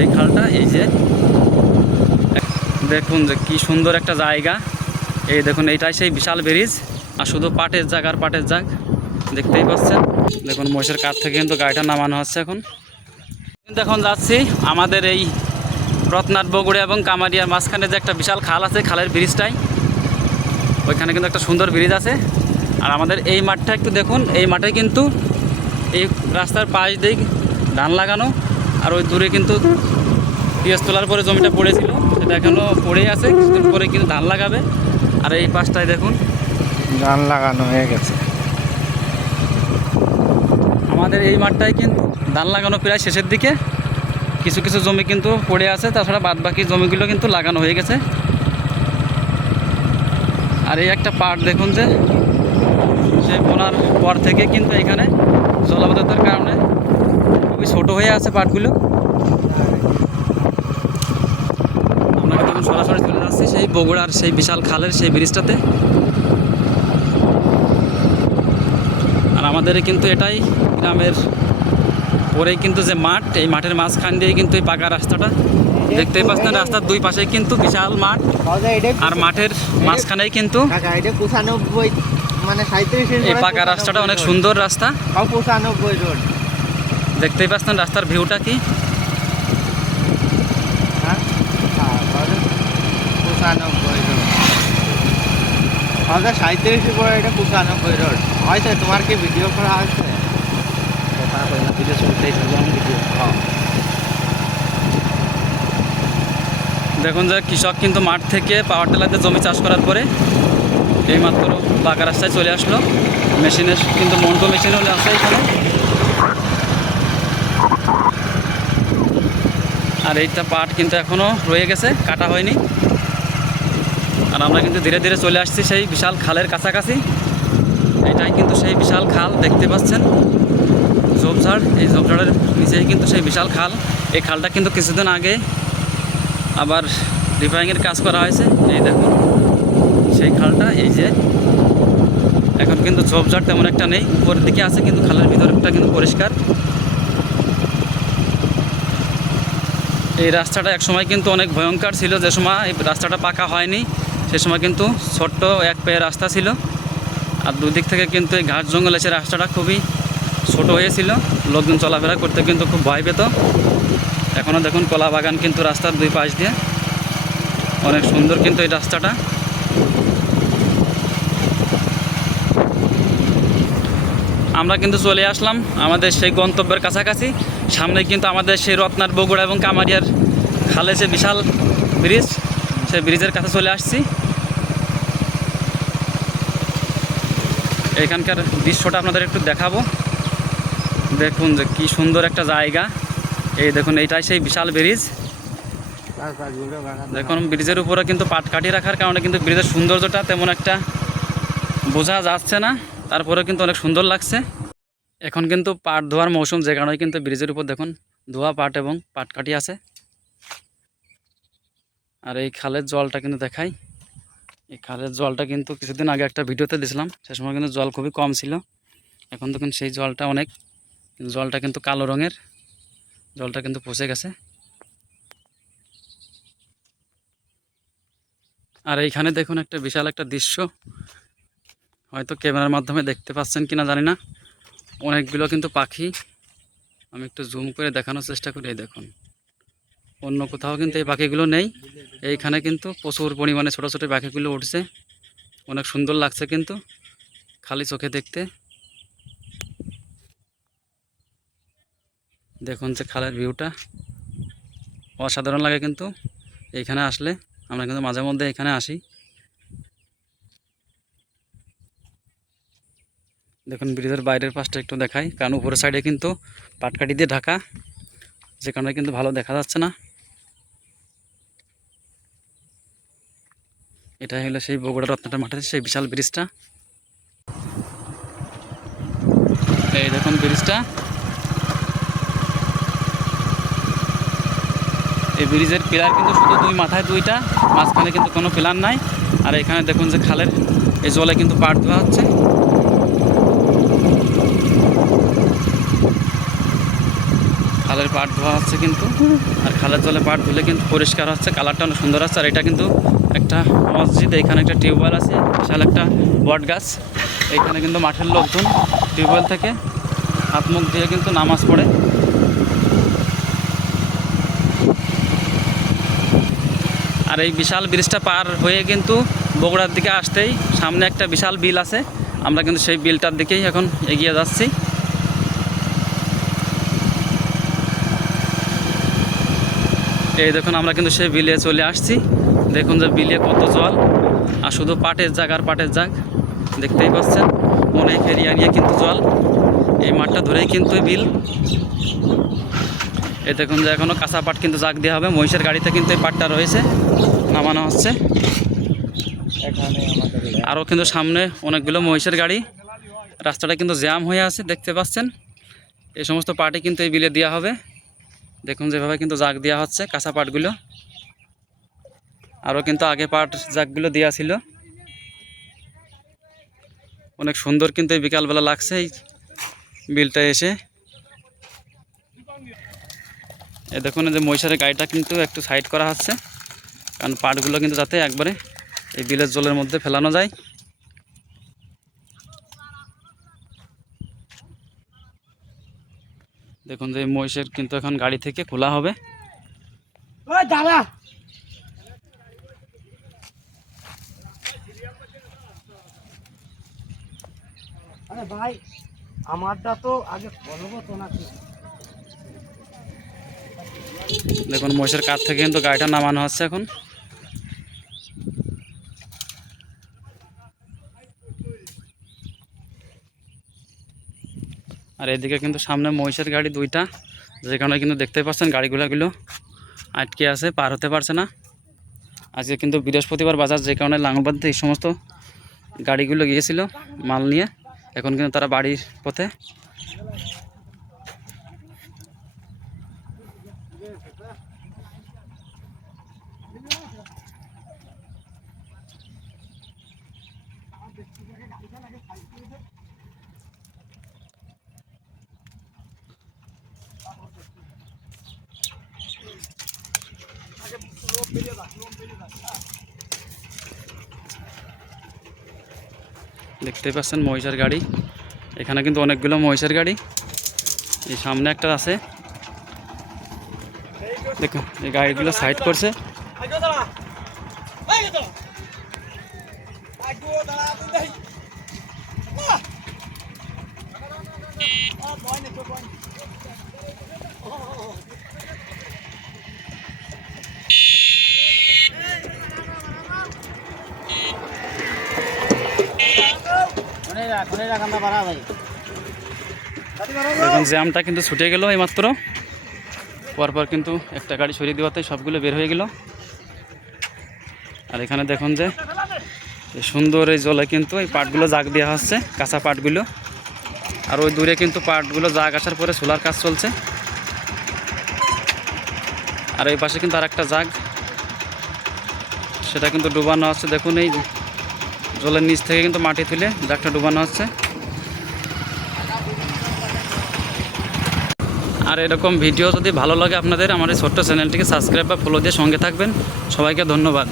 সেই খালটা এই যে দেখুন যে কি সুন্দর একটা জায়গা। এই দেখুন এইটাই সেই বিশাল ব্রিজ, আর শুধু পাটের জাগ আর পাটের জাগ দেখতেই পাচ্ছেন। দেখুন মহিষের কাছ থেকে কিন্তু গাড়িটা নামানো হচ্ছে এখন। কিন্তু এখন যাচ্ছি আমাদের এই রত্নাট বগুড়া এবং কামারিয়ার মাঝখানে যে একটা বিশাল খাল আছে, খালের ব্রিজটাই ওইখানে কিন্তু একটা সুন্দর ব্রিজ আছে। আর আমাদের এই মাঠটা একটু দেখুন, এই মাঠে কিন্তু এই রাস্তার পাশ দিয়ে ধান লাগানো, আর ওই দূরে কিন্তু পিঁয়াজ তোলার পরে জমিটা পড়েছিল, সেটা এখনও পড়েই আছে, কিছুদিন পরে কিন্তু ধান লাগাবে। আর এই পাশটায় দেখুন ধান লাগানো হয়ে গেছে। আমাদের এই মাঠটায় কিন্তু ধান লাগানো প্রায় শেষের দিকে, কিছু কিছু জমি কিন্তু পড়ে আছে, তাছাড়া বাদ বাকি জমিগুলো কিন্তু লাগানো হয়ে গেছে। আর এই একটা পাট দেখুন যে সে বোনার পর থেকে কিন্তু এখানে জলাবদ্ধতার কারণে খুবই ছোটো হয়ে আছে পাটগুলো। আমরা কিন্তু সরাসরি চলে যাচ্ছি সেই বগুড়ার সেই বিশাল খালের সেই ব্রিজটাতে। আর আমাদের কিন্তু এটাই গ্রামের পরেই কিন্তু যে মাঠ, এই মাঠের মাঝখান দিয়ে কিন্তু এই পাকা রাস্তাটা দেখতেই পাচ্ছেন। রাস্তার দুই পাশে কিন্তু বিশাল মাঠ, আর মাঠের মাঝখানেই কিন্তু এই পাকা রাস্তাটা অনেক সুন্দর রাস্তা। 95 রোড দেখতেই পাচ্ছেন রাস্তার ভিউটা কি। 37 পরে এটা 95 রোড হয়েছে। তোমার কি ভিডিও করা আছে? ভিডিও শুনতেই ভিডিও। দেখুন যে কৃষক কিন্তু মাঠ থেকে পাওয়ার টেলারতে জমি চাষ করার পরে এইমাত্র পাকা রাস্তায় চলে আসলো। মেশিনের কিন্তু মন্টো মেশিন হলে আসে এখানে। আর এইটা পাট কিন্তু এখনও রয়ে গেছে, কাটা হয়নি। আর আমরা কিন্তু ধীরে ধীরে চলে আসছি সেই বিশাল খালের কাছাকাছি। এটাই কিন্তু সেই বিশাল খাল দেখতে পাচ্ছেন, ঝোপঝাড়। এই ঝোপঝাড়ের নিচেই কিন্তু সেই বিশাল খাল। এই খালটা কিন্তু কিছুদিন আগে আবার রিপেয়ারিংয়ের কাজ করা হয়েছে। এই দেখুন সেই খালটা, এই যে এখন কিন্তু ঝোপঝাড় তেমন একটা নেই, উপরের দিকে আছে, কিন্তু খালের ভিতরটা কিন্তু পরিষ্কার। এই রাস্তাটা একসময় কিন্তু অনেক ভয়ঙ্কর ছিল, যে সময় এই রাস্তাটা পাকা হয়নি সে সময় কিন্তু ছোট্ট এক পায়ের রাস্তা ছিল। আর দুদিক থেকে কিন্তু এই ঘাস জঙ্গল এসে রাস্তাটা খুবই ছোট হয়েছিল, লোকজন চলাফেরা করতে কিন্তু খুব ভয় পেত। এখনও দেখুন কলা বাগান কিন্তু রাস্তার দুই পাশ দিয়ে, অনেক সুন্দর কিন্তু এই রাস্তাটা। আমরা কিন্তু চলে আসলাম আমাদের সেই গন্তব্যের কাছাকাছি। সামনে কিন্তু আমাদের সেই রত্নাট বগুড়া এবং কামারিয়ার খালে যে বিশাল ব্রিজ, সেই ব্রিজের কাছে চলে আসছি। এখানকার দৃশ্যটা আপনাদের একটু দেখাবো। দেখুন যে কি সুন্দর একটা জায়গা। এই দেখুন এইটাই সেই বিশাল ব্রিজ। দেখুন ব্রিজের উপরে কিন্তু পাট কাটিয়ে রাখার কারণে কিন্তু ব্রিজের সৌন্দর্যটা তেমন একটা বোঝা যাচ্ছে না, তারপরে কিন্তু অনেক সুন্দর লাগছে। এখন কিন্তু পাট ধোয়ার মৌসুম, যে কারণে কিন্তু ব্রিজের উপর দেখুন ধোয়া পাট এবং পাট কাটি আছে। আর এই খালের জলটা কিন্তু দেখাই। এই খালের জলটা কিন্তু কিছুদিন আগে একটা ভিডিওতে দিয়েছিলাম, সে সময় কিন্তু জল খুবই কম ছিল। এখন দেখুন সেই জলটা অনেক, জলটা কিন্তু কালো রঙের, জলটা কিন্তু পচে গেছে। আর এইখানে দেখুন একটা বিশাল একটা দৃশ্য, হয়তো ক্যামেরার মাধ্যমে দেখতে পাচ্ছেন কিনা জানি না। অনেকগুলো কিন্তু পাখি, আমি একটু জুম করে দেখানোর চেষ্টা করি। এই দেখুন অন্য কোথাও কিন্তু এই পাখিগুলো নেই, এইখানে কিন্তু প্রচুর পরিমাণে ছোটো ছোটো পাখিগুলো উঠছে। অনেক সুন্দর লাগছে কিন্তু খালি চোখে দেখতে। দেখুন যে খালের ভিউটা অসাধারণ লাগে কিন্তু এইখানে আসলে। আমরা কিন্তু মাঝে মধ্যে এখানে আসি। দেখুন ব্রিজের বাইরের পাশটা একটু দেখাই, কারণ উপরের সাইডে কিন্তু পাটকাঠি দিয়ে ঢাকা, যে কারণে কিন্তু ভালো দেখা যাচ্ছে না। এটাই হলো সেই বগুড়া রত্নাটা মাঠের সেই বিশাল ব্রিজটা। এই দেখুন ব্রিজটা, এই ব্রিজের পিলার কিন্তু শুধু দুই মাথায় দুইটা, মাঝখানে কিন্তু কোনো পিলার নাই। আর এখানে দেখুন যে খালের এই জলে কিন্তু পাট ধোয়া হচ্ছে। খালের খালের পাট ধোয়া হচ্ছে কিন্তু, আর খালের জলে পাট ধুলে কিন্তু পরিষ্কার হচ্ছে, কালারটা অনেক সুন্দর আছে। আর এটা কিন্তু একটা মসজিদ, এখানে একটা টিউবওয়েল আছে, বিশাল একটা বট গাছ। এইখানে কিন্তু মাঠের লোকজন টিউবওয়েল থেকে হাত মুখ দিয়ে কিন্তু নামাজ পড়ে। আর এই বিশাল ব্রিজটা পার হয়ে কিন্তু বগুড়ার দিকে আসতেই সামনে একটা বিশাল বিল আছে, আমরা কিন্তু সেই বিলটার দিকেই এখন এগিয়ে যাচ্ছি। এই দেখুন আমরা কিন্তু সেই বিলে চলে আসছি। দেখুন যে বিলে কত জল, আর শুধু পাটের জাগ আর পাটের জাগ, দেখতেই পাচ্ছেন অনেক এরিয়া নিয়ে কিন্তু জল। এই মাঠটা ধরেই কিন্তু এই বিল। এই দেখুন যে এখনও কাঁচা পাট কিন্তু জাগ দেওয়া হবে, মহিষের গাড়িতে কিন্তু এই পাটটা রয়েছে, নামানো হচ্ছে। আরও কিন্তু সামনে অনেকগুলো মহিষের গাড়ি, রাস্তাটা কিন্তু জ্যাম হয়ে আছে, দেখতে পাচ্ছেন। এই সমস্ত পাটই কিন্তু এই বিলে দেওয়া হবে। দেখুন যেভাবে কিন্তু জাগ দেওয়া হচ্ছে কাঁচা পাটগুলো, আরও কিন্তু আগে পাট জাগগুলো দেওয়া ছিল। অনেক সুন্দর কিন্তু এই বিকালবেলা লাগছে এই বিলটা এসে। এই দেখুন যে মহিষের গাড়িটা কিন্তু একটু সাইড করা হচ্ছে, কারণ পাটগুলো কিন্তু যাতে একবারে এই বিলের জলের মধ্যে ফেলানো যায়। দেখুন যে মহিষের কিন্তু এখন গাড়ি থেকে খোলা হবে। আরে ভাই আমারটা তো আগে বলবো তো নাকি। দেখুন মহিষের কাছ থেকে কিন্তু গাড়িটা নামানো হচ্ছে এখন। আর এদিকে কিন্তু সামনে মহিষের গাড়ি দুইটা, যেখানে কিন্তু দেখতে পাচ্ছেন গাড়িগুলো আটকে আছে, পার হতে পারছে না। আজকে কিন্তু বৃহস্পতিবার বাজার, যে কারণে লাঙ্গলবাড়িতে এই সমস্ত গাড়িগুলো গিয়েছিল মাল নিয়ে, এখন কিন্তু তারা বাড়ির পথে। দেখতেই পাচ্ছেন মহিষের গাড়ি, এখানে কিন্তু অনেকগুলো মহিষের গাড়ি, এই সামনে একটা আছে। দেখুন এই গাড়িগুলো সাইড করছে। এখন জ্যামটা কিন্তু ছুটে গেল এইমাত্র, পরপর কিন্তু একটা গাড়ি সরিয়ে দেওয়াতে সবগুলো বের হয়ে গেল। আর এখানে দেখুন যে সুন্দর এই জলে কিন্তু এই পাটগুলো জাগ দেওয়া হচ্ছে, কাঁচা পাটগুলো। আর ওই দূরে কিন্তু পাটগুলো জাগ আসার পরে সোলার কাজ চলছে। আর এই পাশে কিন্তু আর একটা জাগ, সেটা কিন্তু ডুবানো হচ্ছে। দেখুন এই জলের নিচ থেকে কিন্তু মাটি তুলে জাগটা ডুবানো হচ্ছে। আর এরকম ভিডিও যদি ভালো লাগে আপনাদের, আমার এই ছোট্ট চ্যানেলটিকে সাবস্ক্রাইব বা ফলো দিয়ে সঙ্গে থাকবেন। সবাইকে ধন্যবাদ।